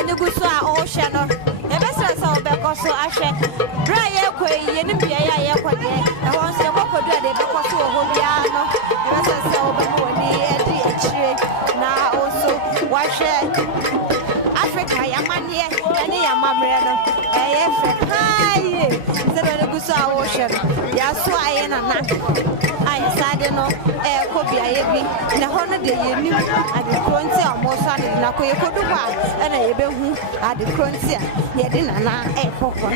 When you go to our ocean, ahwe bra ye kwa ye ne bia ya kwa de e ho nse kwa kodu ade be kwa so ho bia no e be se o be mo ni e di achire na also wahwe Africa ya manie ene ya mamre no e ye fe kai se do ne guso a wo hwe ya so aye na na aye sade no e ko bia ye bi na ho no de ye nim ade kronti a mo so ade na ko ye kodu ba ena ye be hu ade kronti a ye de na na e kokko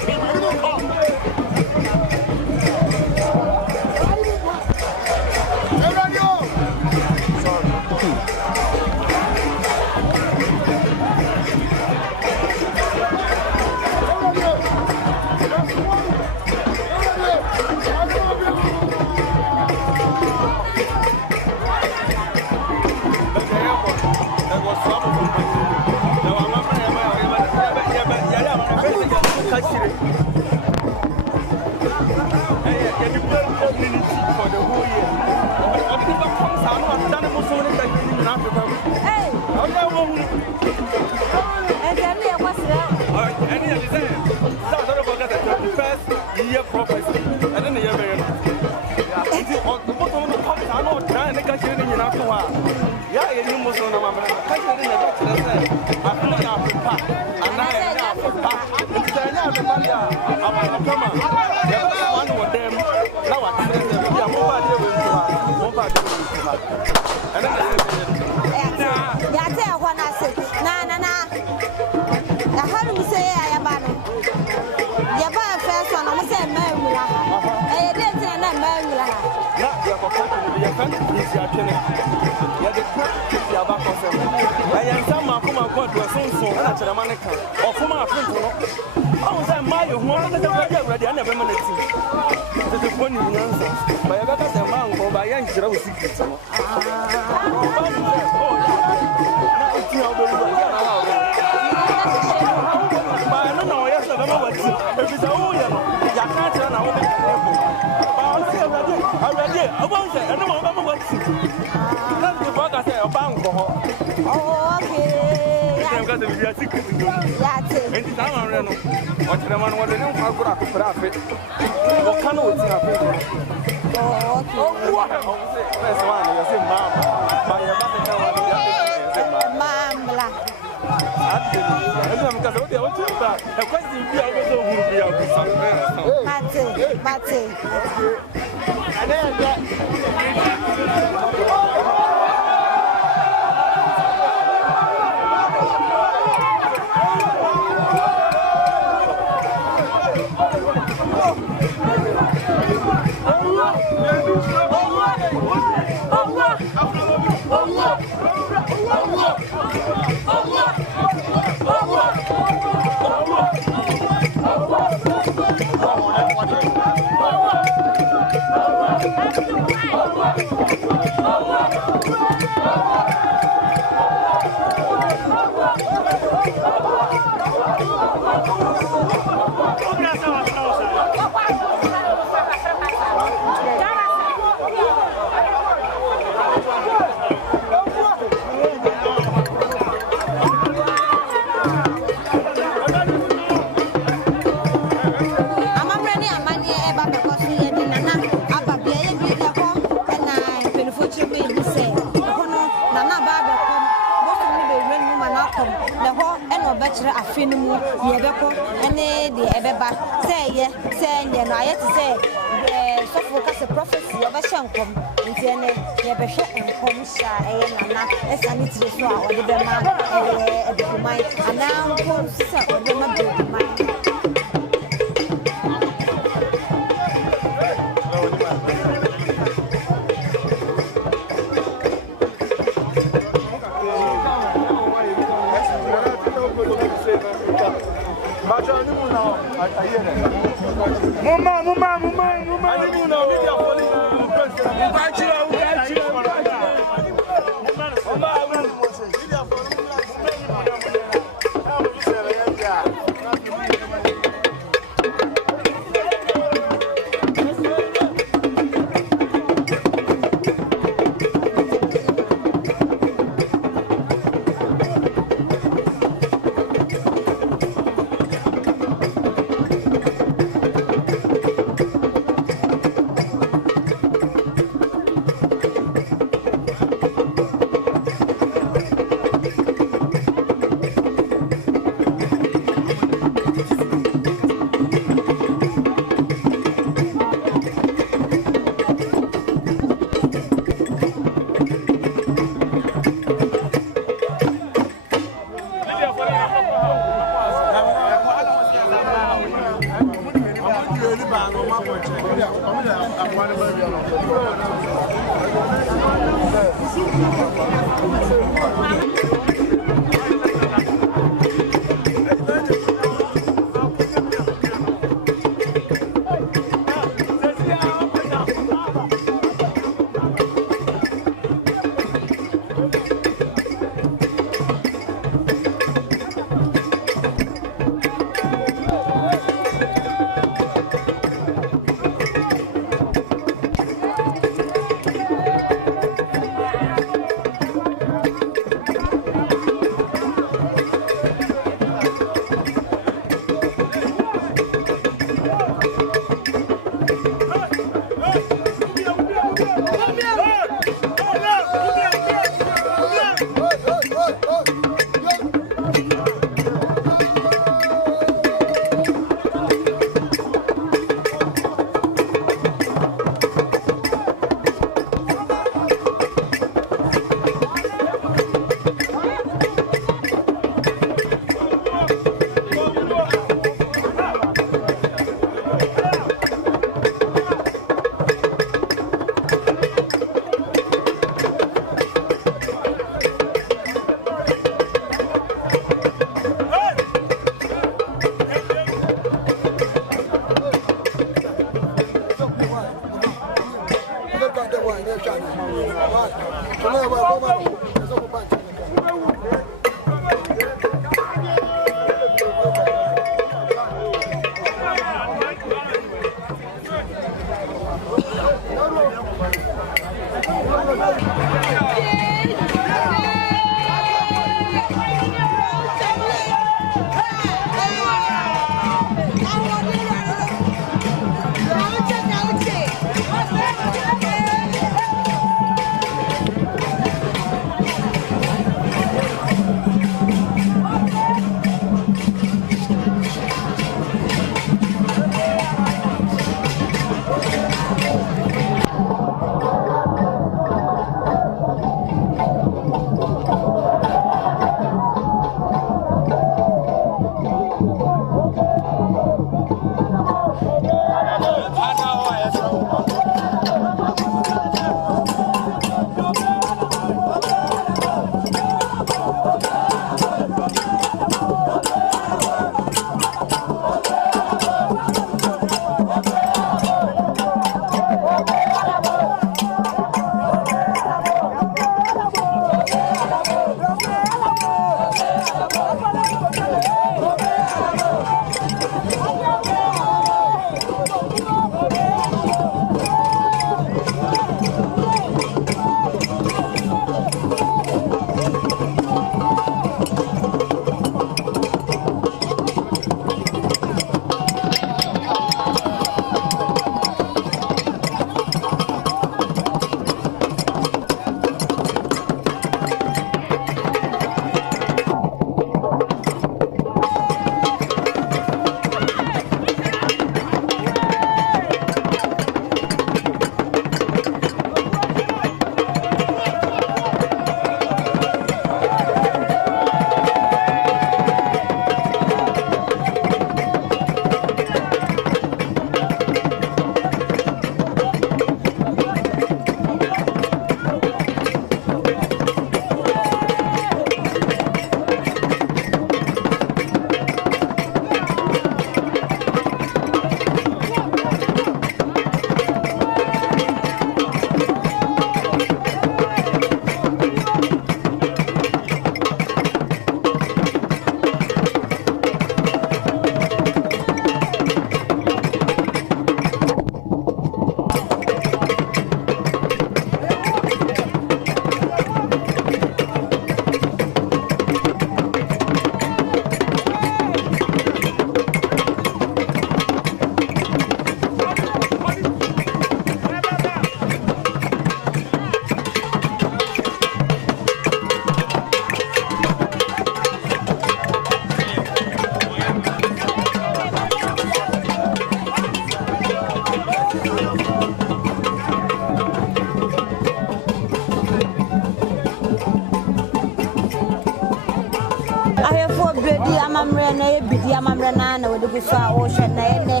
na bidi amamre na na we de go so a wo hwe na ene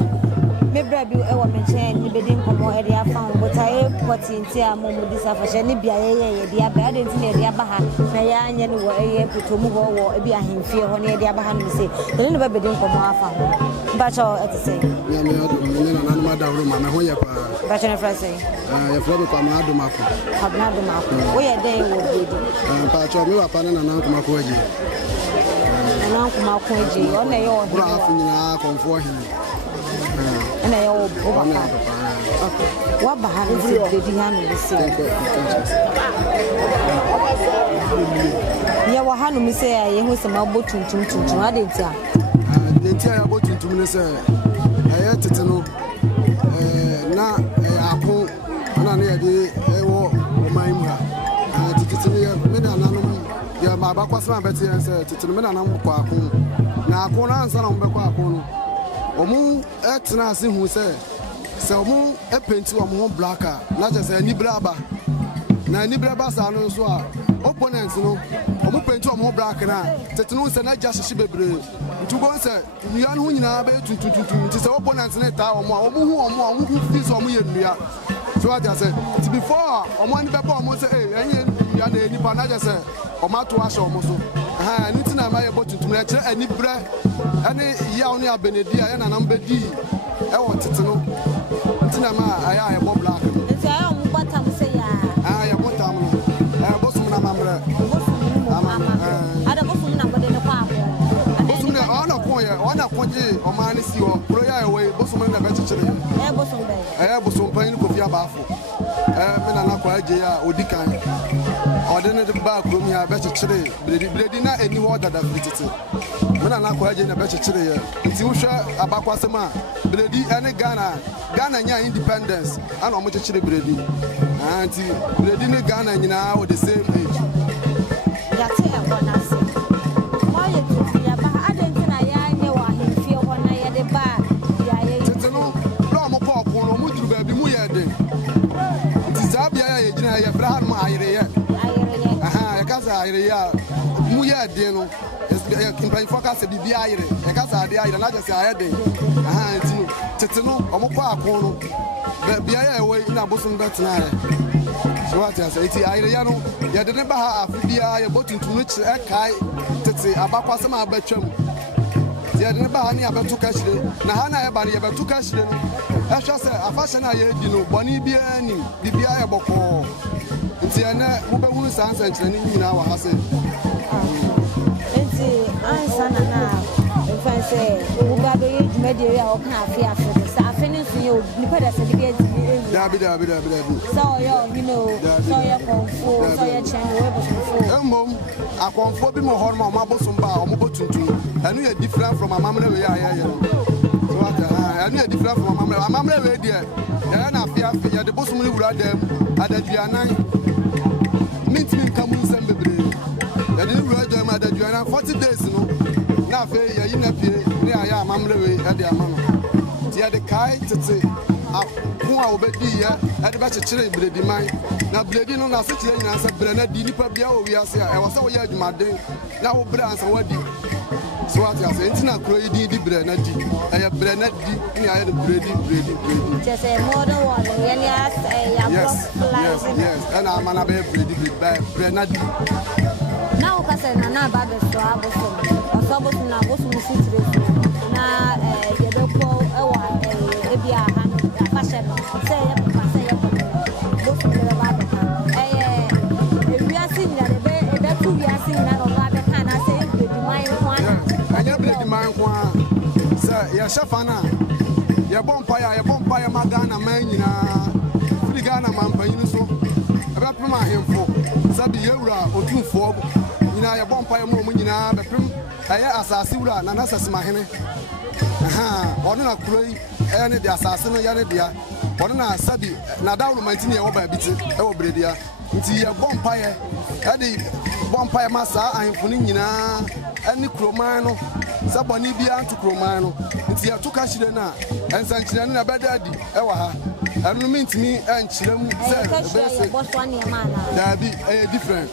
me Bredi e wo menchen ni bedi nkomo e de afa but I poti nti a mo di safahye ni bia ye de aba de nti na de aba ha na ya anye ni wo eye putomu wo e bia hemfie ho na de aba ha no se de ne ba bedi nkomo afa ho ba cho e te say ya me ado me na nanu ma da woro ma me ho ye pa ba cho ne fra say ya fra be kwa ma ado mako abna do mako wo ye de wo Bredi pa cho me wa pa na nanu kuma ko aji nanu kuma ko aji o na ye o bro afu nyina konfo hin na ye o ba ka okay wa ba ha ni Bredi ha no se ya wa ha no mi se ya ye ho se ma bo tuntum ade ntia ntia ya bo tuntum ne se aye tete no na ako ana ne ye de wo man mu ha tete ne me na nanom ya ma ba kwasema beti en se tete me na nam kwa ako na ako na ansa na mo be kwa ako no omu etena ase hu se omu epenti omu black na je se ni braba na ni braba sa no so a opponent no omu penti omu black na tete no se na ja hyehe bebre ntu go se nua no nyina be tuntuntuntum ti se opponent na ta omu hu fi so omu ye nua so aja se ti before omu ani be ba omu se enye nua na eni pa na je se omu ato asho omu so ni ti na ma ye botuntum na kire ani bre ani ya oni abenedi ya na nam bedi e wo tete no ti na ma aya ye bo black nti ayo mu batam se ya ya botam no Bosom na mamre ada Bosom na bode ne kwa ako Bosom na ona koje o ma ni si o pro ya we Bosom na be chichire Bosom be Bosom Panin Kofi Abaafo me na kwa aje ya odikan ode ne de ba krom ya be chichire Bredi na eni wo dada fritete me na kwa aje na be chichire ya nti wo hwa abakwasema Bredi ene Ghana nya independence ana o mo chichire Bredi anti Bredi ne Ghana nyina o the same age ya te e bona se mo ye tu ya ba adentina ya nye wa hemfie ho na ye de ba ya ye tete no lo mo pa ko no mo duru ba bi mu ye de nti zabia ya ye gina ya fra han mo ayire ye ya kasa ayire ya mu ye de no ya kimpan focus bi bi ayire ya kasa ade ayire na just ayede nti no tete no mo pa ko no bia ya we na Bosom betina ye so what I say ayire ya no ya de ne ba ha afibia ya botuntum no kire kai tete abakwasema abetwam ya de ne ba ha ni abetu ka kire na ha na ya ba ya betu ka kire no ehwa se afashe na ya di no boni bia ni bibia ya boko nti na mo be hunu sansa kire ni nyina wa ha se nti ansa na fanse wo ba be ye dwumade ya o kan afia sa afeni so ye ni pada se bia di dabi so yo you know so ya konfo so ya chen we Bosom mom akonfo bi mo ho no ma Bosom ba o mo botuntum anu ya different from amamre we ya so what anu ya different from amamre we dia ya na afia ya de Bosom ni wura dem adaduanan mintimi kamu sem bebre ya de wura dem adaduanan 40 days no na fe ya yi na pie ni aya amamre we ya de amano ti ya de kai tete akun a obedi ya e de ba chechire Bredi man na Bredi no na se chire nyina se bre na di nipa bia o wiase a e wo se wo ya adwumaden na wo bre ansa wadi so what ya say ntina kro yi di bre na di e ya bre na di ni aya de Bredi just a modern one yani yes and I'm an abe Bredi na di na o ka se na ba be so Bosom o so Bosom na Bosom si tire na ye do ko e wa e bia ha fashion say ya say ya Bosom le ba be wiase nya de be tu wiase nya no ba be kana say Bredi man kwa anya Bredi man kwa say ya shafana ya bompa ya magana man nyina fudi Ghana man panyin so e be pema hemfo sabi yewura otumfo nyina ya bompa ya mo nyina be pem aya asase wura na nasase mahene ono na kuroi ene de asase no ya ne dia ono na sabi na dawro mantini e wo ba biti e wo Bredi ya nti ya bompa ya ade bompa ya masa ahemfo ni nyina ene kroman no saboni bia antu kroman no nti ya tuka hire na ensankyire na bedadi e wa ha enu mintimi enkyirem se be se boss one e man na da bi different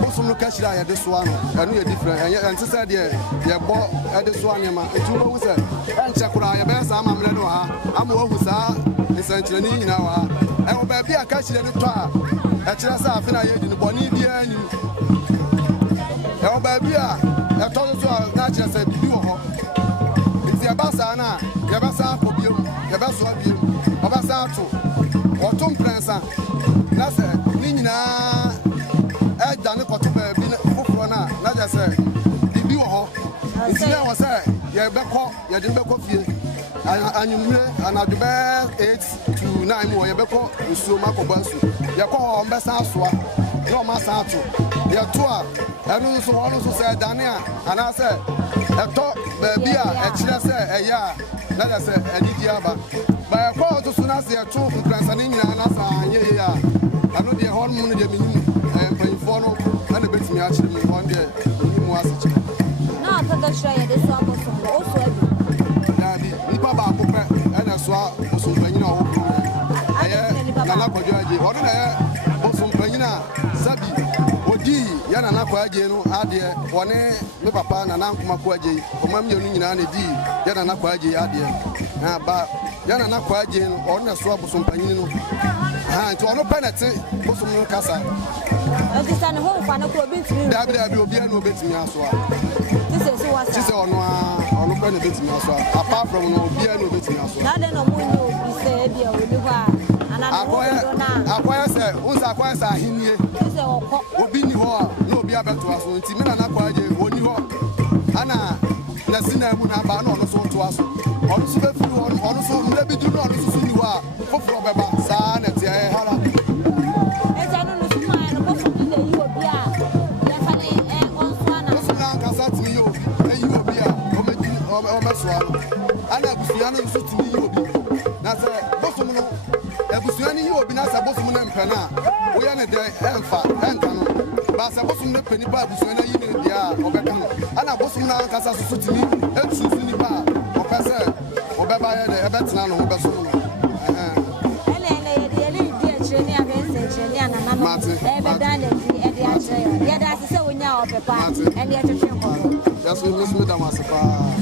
Bosom no catch that this one. I know different. And sister there, your boy at this one, man. It's you who said, and check what I best. I'm who saw essentially now. I will be a catch the trial. Actually, I feel in the bonnie behind you. Oh, baby, I told you not just a view. It's your bassana, your bassa for you, your bassa view, a bassato, or Tom Prancer. That's it. Nina. I done a cotton bufona, not just say, the view hall. It's never say, you're back home, you didn't back off you. And you and I'll be back 8 to 9 more. You're back home, you so much of us. You're called Bessaswa, no Massato. You're two. I know someone who said, Dania, and I said, I thought, baby, a chile, yeah, let us say, a Nidiaba. But I called as soon as they are two from Transanina and us, yeah. I know the whole moon, the and paying for no, and a bit me actually one day. No, I thought that's right. This one was also the Nipa and I saw some penina. I like what you are doing. Bosom penina, Sabi, Odi, Yana Nakwaje, Adia, one, me papa, and Uncle Makwaji, or Mammy Unina, Yana Nakwaji, Adia. But Yana Nakwaji, or na swap some penino. And to no penalty, Bosom no Casa. This is a home for no bit. There will be no bit me as well. This is what she said on no benefit me as well. Apart from no beer, no bit me as well. Now then, no one will say, dear, will be and I acquire, who's acquires are in here. Will be no be able to us until men and acquire when you are. Anna, Nasina would have been on us to us. Also, maybe do not see you are for Baba, son, and Tiara. And I was young and so to me. That's a Bosom. I was young, you will be not a Bosom and Pena. We are a day and fat and canoe. But I was in the penny bar, so I need the Obecano. And I was now Casa to me, and Susan the bar, or Passa, or Baba, a better or Bosom. That's what Miss Madame was about.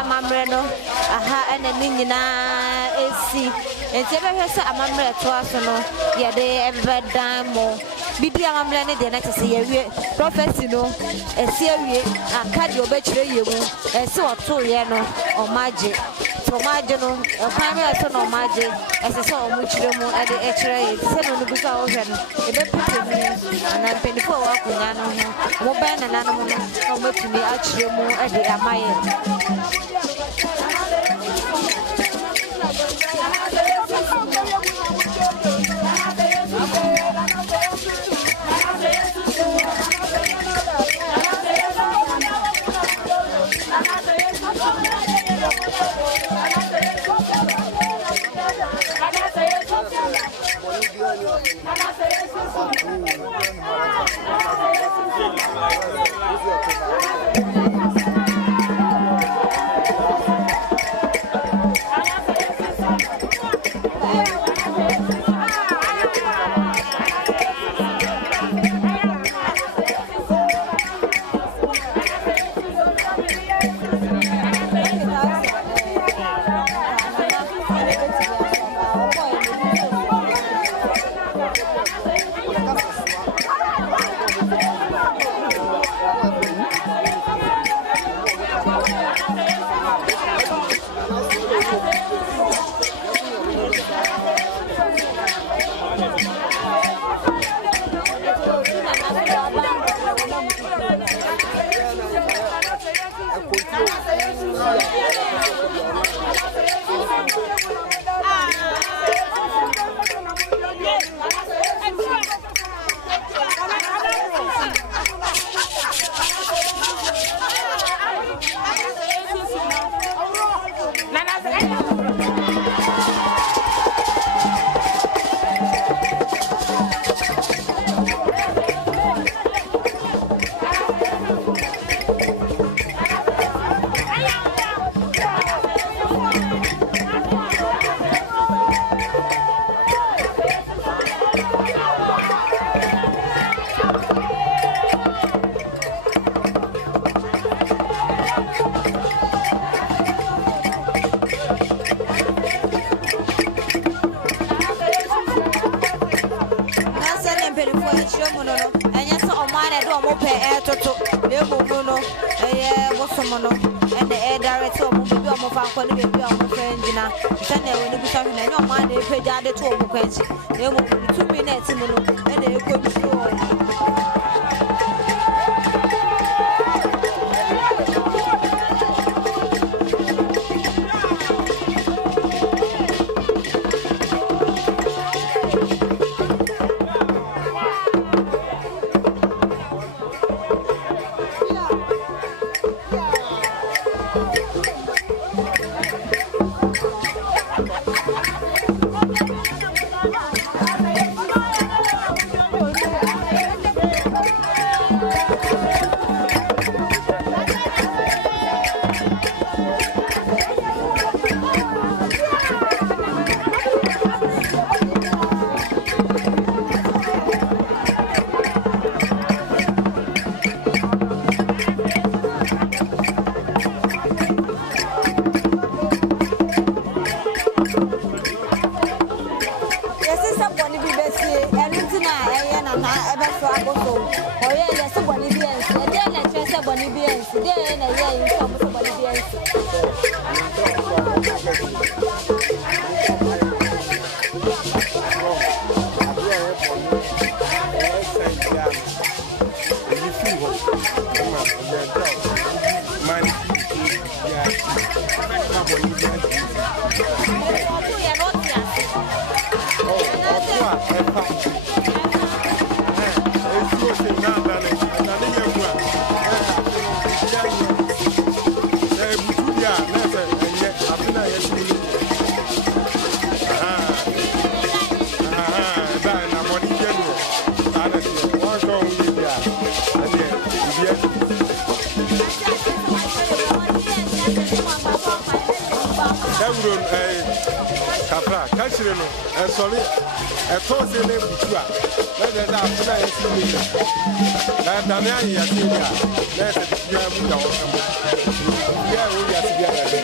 amamre no aha ena ni nyina esi enti ebe hwese amamre to aso no ye de ebedan mo bibi amamre ne de na tese ye wie prophecy no esi awie akade obekire yemu esi oto ye no omaje tomaje no kwame eto no omaje ese so omuchire mu ade ekire ye se no nubusa o hwe no ebe pete mu ana penifo wa kunya no ho mo ben na no no omatumi achire mu ade amaye Bosom no and the director of movie or fan baby or friend dinner. Send when you become no man, they pay the 2 minutes. They will be 2 minutes and they go to show. Sorry, a toss in the Butua. Let us have that.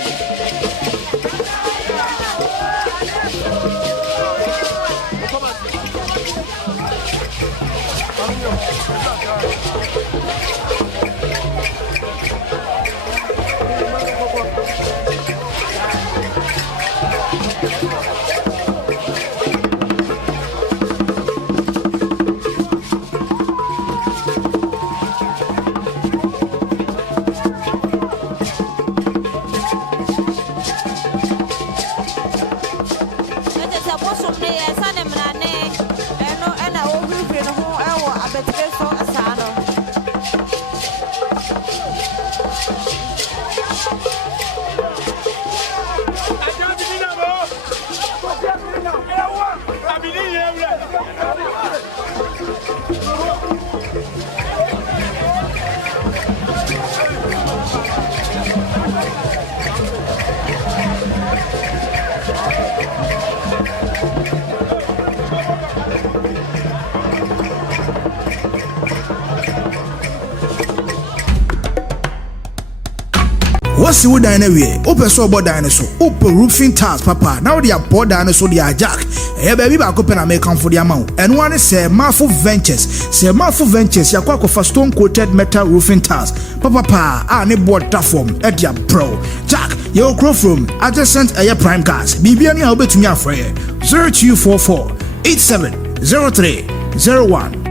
What's you dine away? Open so about dinosaur, open roofing tiles, papa. Now they are poor dinosaur, they are jack. Hey, baby, back open and make come for the amount. And one is say Marfo Ventures. Say Marfo Ventures, ya kwa for stone coated metal roofing tiles. Papa, ne board platform, Edia Pro. Jack, your crow from adjacent air prime cars. BB, I'll bet me a free 0244 870301.